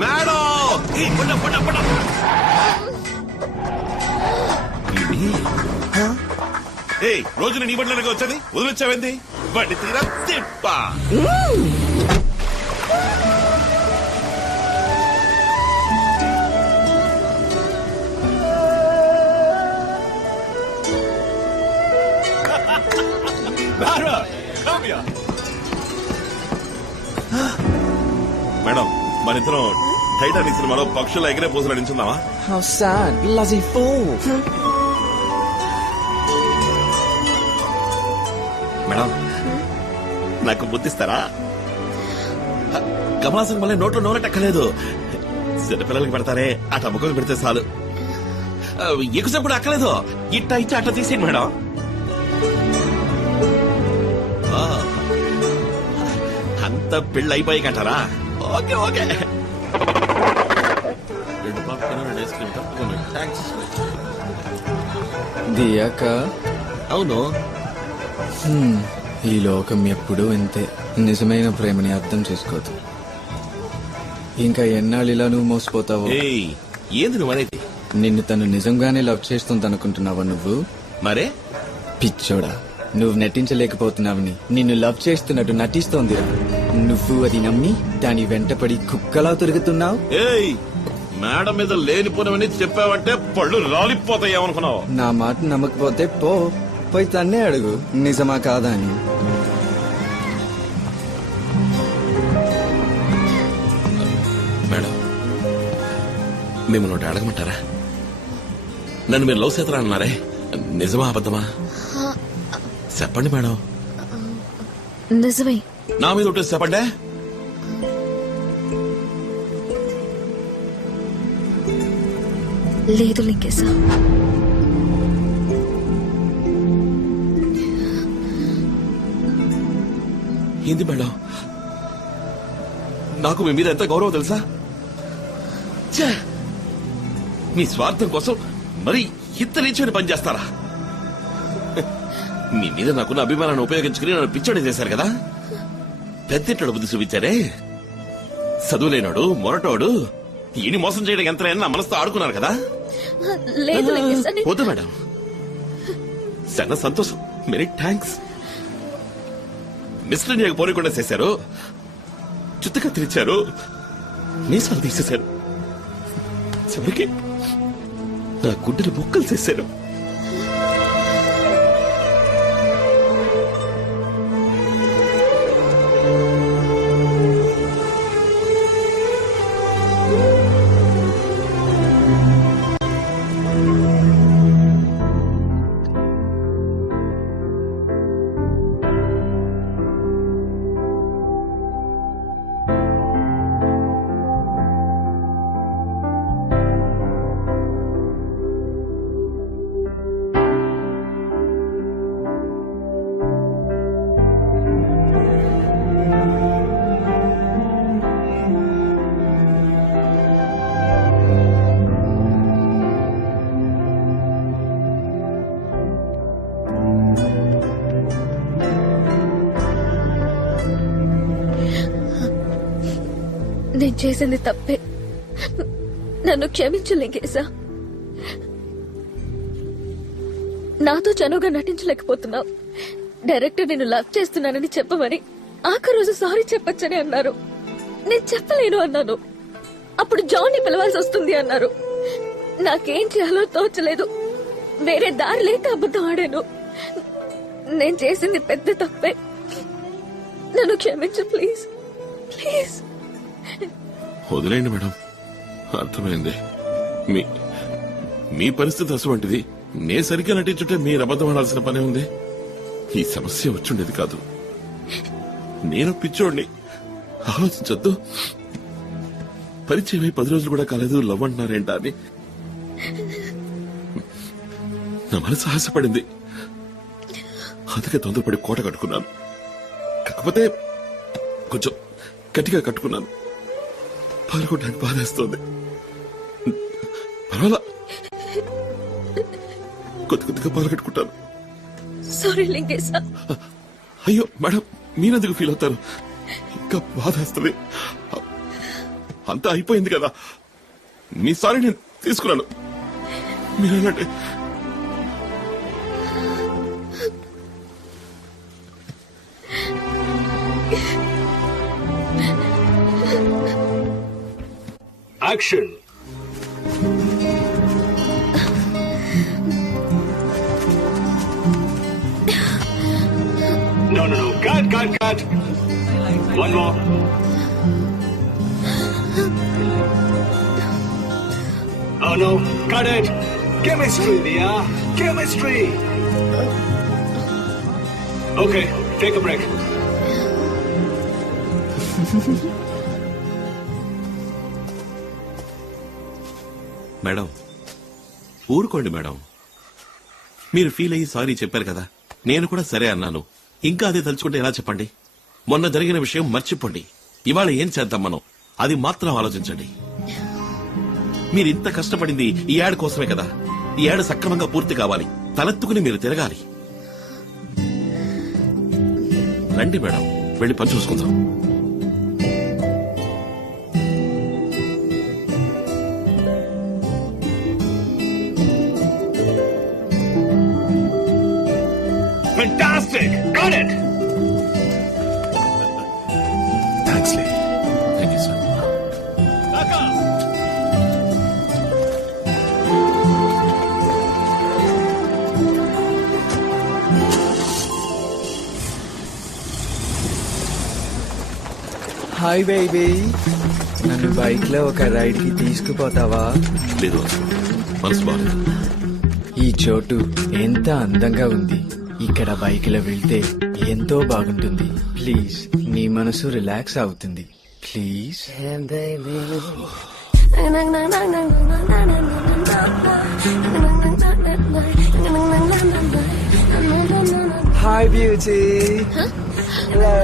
Madam రోజు నీ బండ్లకి వచ్చేది వదిలిచ్చావేంది బండి తీరా తిప్ప మేడం మనిద్దరం టైటానిక్ సినిమాలో పక్షుల ఎగిరే పోజులు నడించుందామా? How sad, bloody fool. Madam నాకు బుద్ధిస్తారా? కమలాసన్ మళ్ళీ నోట్లో నోనెట్టక్కలేదు. చిన్నపిల్లలకి పెడతారే ఆ టమ్మకం పెడితే చాలు. ఎక్కువసేపు కూడా అక్కలేదు. ఇట్ట ఇచ్చి అట్ట తీసేయండి మేడం. అంత పెళ్ళి అయిపోయి కంటారా? Okay okay. 2 popcorn 2 ice cream తప్పకుండా. థ్యాంక్స్. దియాక అవును. ఈ లోకం ఎప్పుడూ ఇంతే. నిజమైన ప్రేమని అర్థం చేసుకోదు. ఇంకా ఎన్నాళ్ళు ఇలా నువ్వు మోసపోతావు? ఏంది నువ్వు అనేది? నిన్ను తను నిజంగానే లవ్ చేస్తుంది అనుకుంటున్నావా నువ్వు? మరే పిచ్చోడా, నువ్వు నటించలేకపోతున్నావని నిన్ను లవ్ చేస్తున్నట్టు నటిస్తోందిరా. నువ్వు అది నమ్మి దాని వెంటపడి కుక్కలా తిరుగుతున్నావు. మేడం మీద లేనిపోనవని చెప్పావంటే పళ్ళు రాలిపోతాయేమనుకున్నావు? నా మాట నమ్మకపోతే పోయి తన్నే అడుగు నిజమా కాదా అని. మేడం మిమ్మల్ని ఒకటి అడగమంటారా? నన్ను మీరు లవ్ చేస్తారా అన్నారే, నిజమా అబద్ధమా చెప్పండి మేడం. నిజమే. నా మీద ఒకటి చెప్పండి. లేదు లింగేశా. ఏంది మేడం, నాకు మీ మీద ఎంత గౌరవం తెలుసా? మీ స్వార్థం కోసం మరి ఇంత నీచని పని చేస్తారా? మీ మీద నాకున్న అభిమానాన్ని ఉపయోగించుకుని నన్ను పిచ్చోడి చేశారు కదా. పెద్దింటాడు బుద్ధి చూపించారే. చదువులేనాడు మొరటోడు ఈయన మోసం చేయడం ఎంత నా మనసుతో ఆడుకున్నారు కదా. వద్దు మేడం, చాలా సంతోషం. Many thanks. మిస్టర్ ఇండియాకి పోనీకుండా చేశారు, చుట్టుగా తెరిచారు, మీసాలు తీసేశారు, చివరికి నా గుడ్డలు ముక్కలు చేశారు. నేను చేసింది తప్పే, నన్ను క్షమించు లింగేశా. నాతో చనువుగా నటించలేకపోతున్నావు. డైరెక్టర్ నేను లవ్ చేస్తున్నానని చెప్పమని ఆఖరి రోజు సారీ చెప్పొచ్చని అన్నారు. నేను చెప్పలేను అన్నాను. అప్పుడు జాన్ ని పిలవాల్సి వస్తుంది అన్నారు. నాకేం చేయాలో తోచలేదు. వేరే దారి లేక అబద్ధం ఆడాను. నేను చేసింది పెద్ద తప్పే. నన్ను క్షమించు ప్లీజ్ ప్లీజ్. వదిలేండి మేడం, అర్థమైంది. మీ పరిస్థితి అటువంటిది. నే సరిగ్గా నటించుంటే మీరు అబద్ధం ఆడాల్సిన పనే ఉంది. ఈ సమస్య వచ్చుండేది కాదు. నేను పిచ్చోడిని, ఆలోచించొద్దు. పరిచయం 10 రోజులు కూడా కాలేదు, లవ్ అంటున్నారేంటా అని నా మనసు ఆశపడింది. అందుకే తొందరపడి కోట కట్టుకున్నాను. కాకపోతే కొంచెం గట్టిగా కట్టుకున్నాను. పాల్గొనడానికి బాధేస్తోంది. పర్వాలా, కొద్దిగా పాల్గొట్టుకుంటాను. సారీ లింగేశా. అయ్యో మేడం, మీరెందుకు ఫీల్ అవుతారు? ఇంకా బాధేస్తుంది. అంతా అయిపోయింది కదా. మీ సారీ నేను తీసుకున్నాను. మీరేనంటే Action. No. Cut. One more. Oh no, cut it. Chemistry, dear. Chemistry. Okay, take a break. Madam, ఊరుకోండి మేడం. మీరు ఫీల్ అయ్యి సారీ చెప్పారు కదా, నేను కూడా సరే అన్నాను. ఇంకా అదే తలుచుకుంటే ఎలా చెప్పండి? మొన్న జరిగిన విషయం మర్చిపోండి. ఇవాళ ఏం చేద్దాం మనం, అది మాత్రం ఆలోచించండి. మీరు ఇంత కష్టపడింది ఈ యాడ్ కోసమే కదా. ఈ యాడ్ సక్రమంగా పూర్తి కావాలి. తలెత్తుకుని మీరు తిరగాలి. రండి మేడం, వెళ్ళి పని చూసుకుందాం. Fantastic! Got it! Thanks, Lee. Thank you, sir. Back up! Hi baby, నన్ను బైక్ లో ఒక రైడ్ కి తీసుకుపోతావా? లేదు, మనసు బాగుంది. ఈ చోటు ఎంత అందంగా ఉంది. ఇక్కడ బైక్ లో వెళ్తే ఎంతో బాగుంటుంది. ప్లీజ్, నీ మనసు రిలాక్స్ అవుతుంది. ప్లీజ్. Hi beauty. హలో.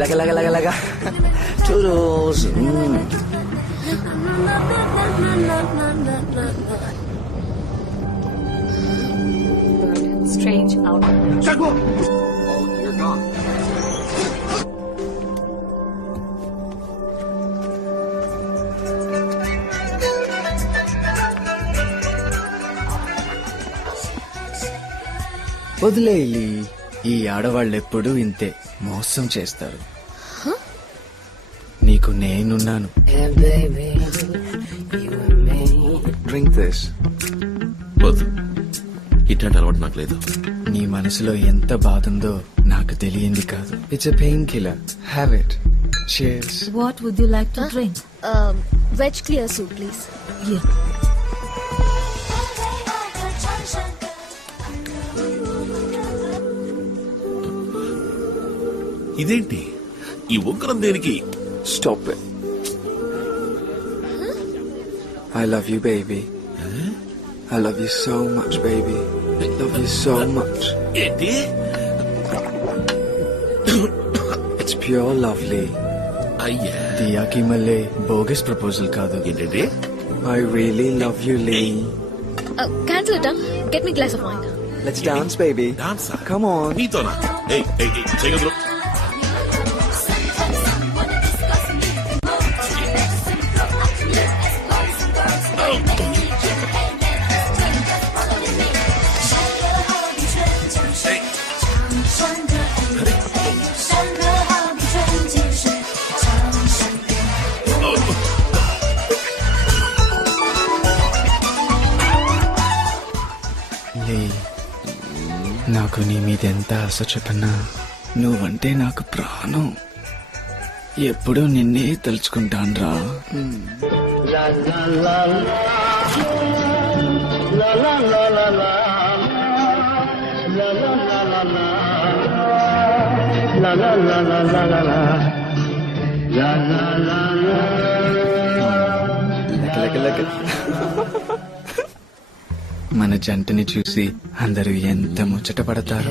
లగ లగ లగ లగ టూడోస్. Strange outcome. Oh, you're gone. వదిలేయి. ఈ ఆడవాళ్ళెప్పుడూ ఇంతే, మోసం చేస్తారు. నీకు నేనున్నాను. Drink this. వద్దు, ఇట్లాంటి అలవాటు నాకు లేదు. నీ మనసులో ఎంత బాధ ఉందో నాకు తెలియంది కాదు. It's a pain killer. Have it. Cheers. What would you like to drink? Veg clear soup please. Yeah. ఇదేంటి ఈ ఉగ్రం దేనికి? Stop it. I love you, baby. I love you so much, baby. I love you so much. ఏంటి? It's pure lovely. అయ్యా, దియాకి మళ్ళీ bogus proposal కాదు. ఏంటండి? I really love you, Lee. Cancel it. Get me glass of wine. Let's dance, baby. డాన్సా? Come on. నీతోనా? ఏయ్, చేయగలరు? Lee, నాకు నీ మీద ఎంత ఆశ చెప్పన్నా, నువ్వంటే నాకు ప్రాణం. ఎప్పుడూ నిన్నే తలుచుకుంటాన్రా. లక లక లక. మన జంటని చూసి అందరూ ఎంత ముచ్చట పడతారు.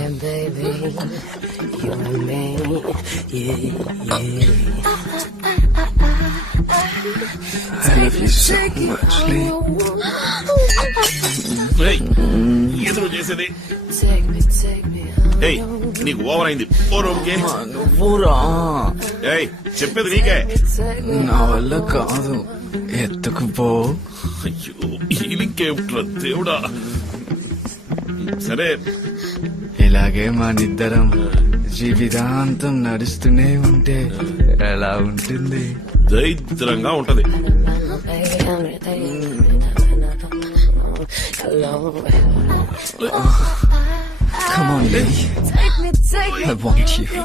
I love you so much, Lee. ఏయ్, ఏదో నువ్వు చేసేది ఏయ్ నీకు ఓవర్ అయింది ఓ రూమ్కి నువ్వురా ఏయ్ చెప్పేది నీకే నా వల్ల కాదు ఎత్తుకుపో. అయ్యో హీలింగ్కేమిట్రా దేవుడా. సరే ఇలాగే మనిద్దరం జీవితాంతం నడుస్తూనే ఉంటే ఎలా ఉంటుంది? దరిద్రంగా ఉంటది. Come on, baby. I want you.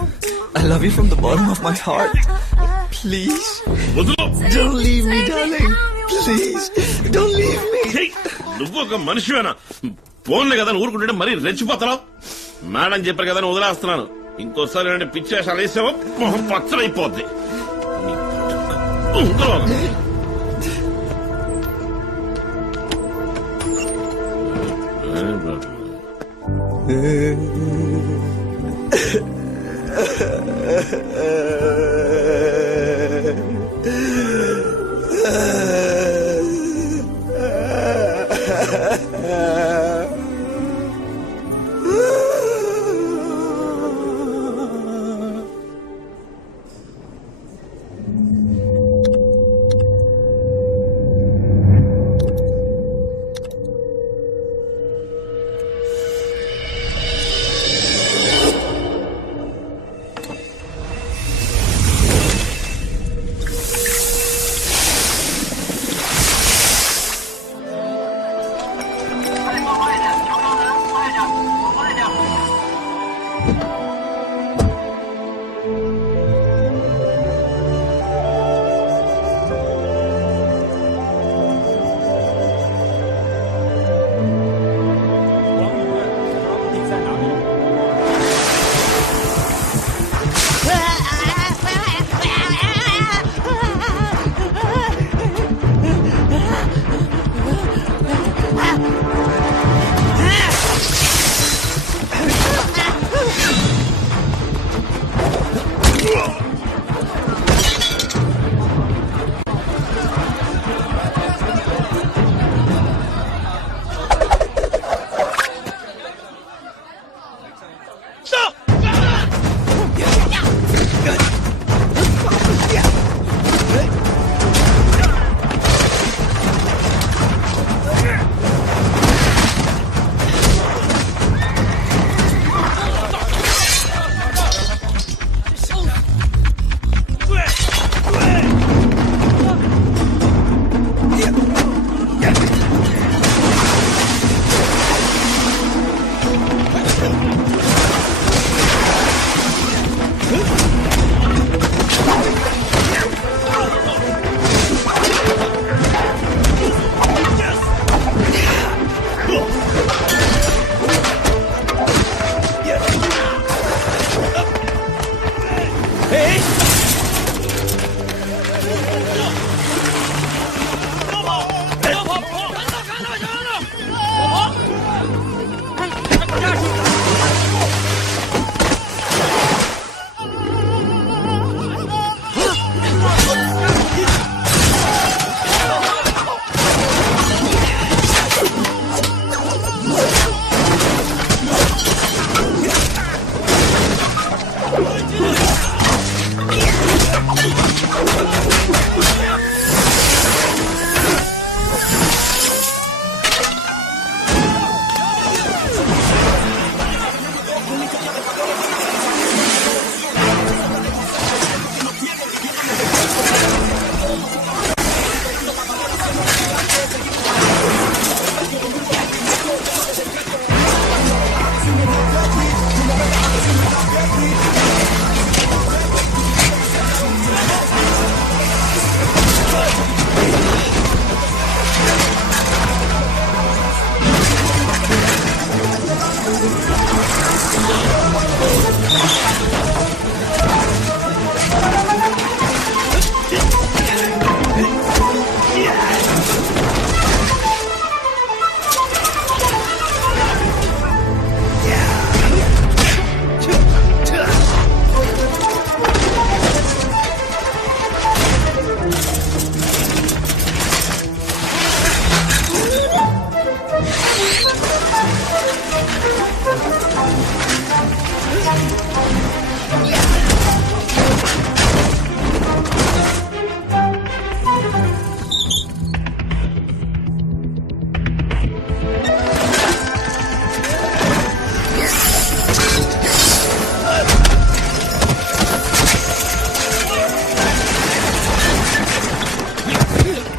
I love you from the bottom of my heart. Please, వదులు. don't leave me, darling. Please, don't leave me. ఏయ్, నువ్వు ఒక మనిషివేనా? ఫోన్లే కదా ఊరుకుంటే మరీ రెచ్చిపోతున్నావు. మేడం చెప్పారు కదా వదిలేస్తున్నాను. ఇంకోసారి అంటే పిచ్చేసాలు వేసావో మొహం పచ్చడైపోద్ది.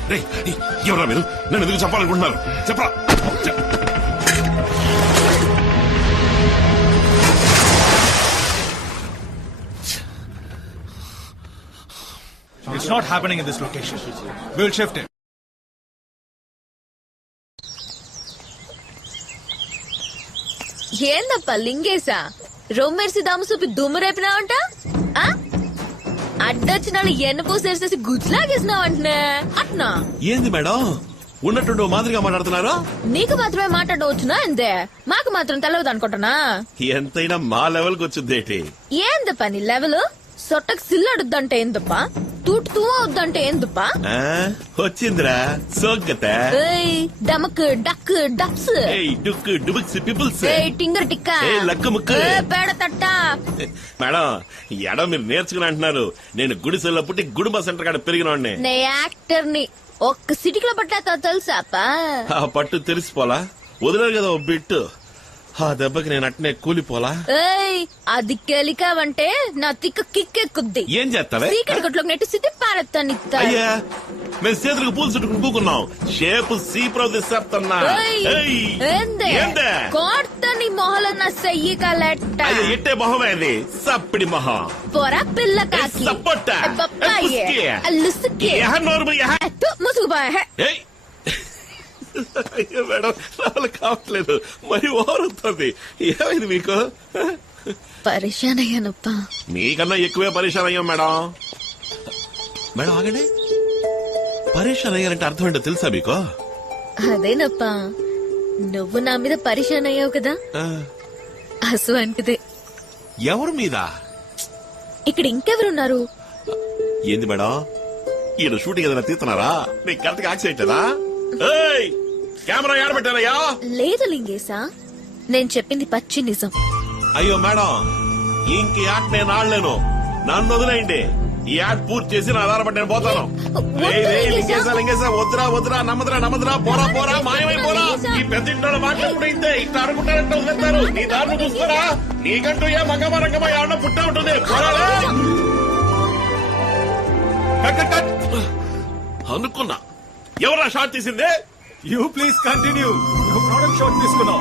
రేయ్, ఎవరా మీరు నన్ను ఎందుకు చెప్పాలనుకుంటున్నారు చెప్పరా It's not happening in this location. We'll shift it. ఏందప్ప లింగేశా రొమ్మెర్సి దాము చూపి దుమ్ము రేపినావంట అడ్డొచ్చిన వాళ్ళు ఎన్న పూసేసేసి గుజ్లాగేసినావంటనే అట్నా ఏంది మేడం ఉన్నట్టుండి ఓ మాదిరిగా మాట్లాడుతున్నారు నీకు మాత్రమే మాట్లాడవచ్చునా అంతే మాకు మాత్రం తెలవదు అనుకుంటున్నా ఎంతైనా మా లెవెల్కి వచ్చిందేటి ఏందప్ప నీ లెవెల్ సొట్టకు సిల్లడుద్దంటే ఏందప్ప తూటు తూ అవుద్దంటే ఏందప్ప ఆ, వచ్చిందిరా సోగ్గత ఏయ్ డమక్ డక్ డప్స్ ఏయ్ డుక్ డుబుక్స్ పీపుల్స్ ఏయ్ టింగర్ టిక్క ఏయ్, లక్కు ముక్కు. ఏయ్, పేడ తట్ట మేడం ఎడ మీరు నేర్చుకుని అంటున్నారు నేను గుడిసెల్లో పుట్టి గుడుంబ సెంటర్ కాడ పెరిగినోడిని నే యాక్టర్ ని ఒక్క సిటీలో పట్టా తెలుసాపా ఆ పట్టు తెలిసిపోలా వదిలేదు కదా ఓ బిట్టు ఆ దెబ్బకి నేను అట్నే కూలిపోలా ఏయ్ అది కెలికావంటే నా తిక్క కిక్కెక్కుద్ది ఏం చేస్తావే సీకటి గుట్లోకి నెట్టి సిద్ధి పారెత్తాను అయ్యా మేము చేతులకు పూలు చుట్టుకుని కూకున్నాం షేపు సీప్రో తీసేస్తున్నా ఏందే కోర్తని మొహలన్న సెయ్యి కలెట్ట అయ్యో ఎట్టే మొహమే అది సప్పిడి మొహం పొర పిల్ల కాకి సప్పొట్ట. బొప్పాయి పుస్కి. అల్లుసుకి నోరు ముసుగుబాయ్ ఏయ్ అయ్యో మేడం రావాలి కావట్లేదు మరి ఓరుతుంది ఏమైంది మీకు పరిశాన్ అయ్యానప్ప మీకన్నా ఎక్కువే పరేషాన్ అయ్యాం మేడం మేడం ఆగండి పరేషాన్ అయ్యారంటే అర్థం ఏంటో తెలుసా మీకు అదేనప్ప నువ్వు నా మీద పరిశాన్ అయ్యావు కదా ఆ, అసువానికిదే ఎవరి మీద ఇక్కడ ఇంకెవరున్నారు ఏంది మేడం ఈయన షూటింగ్ ఏదైనా తీస్తున్నారా నీకు కరెక్ట్ గా యాక్సిడెంటేనా ఏయ్ కెమెరా ఏడబెట్టారయ్యా లేదు లింగేశా నేను చెప్పింది పచ్చి నిజం అయ్యో మేడం ఇంక యాడ్ నేను ఆడలేను నన్ను వదిలేయండి ఈ యాడ్ పూర్తి చేసి నా ఆధారపడి నేను పోతాను రేయ్, రేయ్, లింగేశా లింగేశా వద్దురా వద్దురా నమ్మదురా పోరా పోరా మాయమైపోరా ఈ పెద్ద ఇంట్లో మాట్లాడుకుంటే ఇంతే ఇట్లా అనుకుంటారంటే వదిలేస్తారు నీ దారిని చూస్తారా నీకంటూ ఏ మంగమ్మ రంగమ్మ ఎవరన్నా పుట్టా ఉంటుంది పోరా, రేయ్. Cut, cut, cut. అనుకున్నా ఎవరా shot తీసిందే You please continue. No product shot తీసుకున్నాం.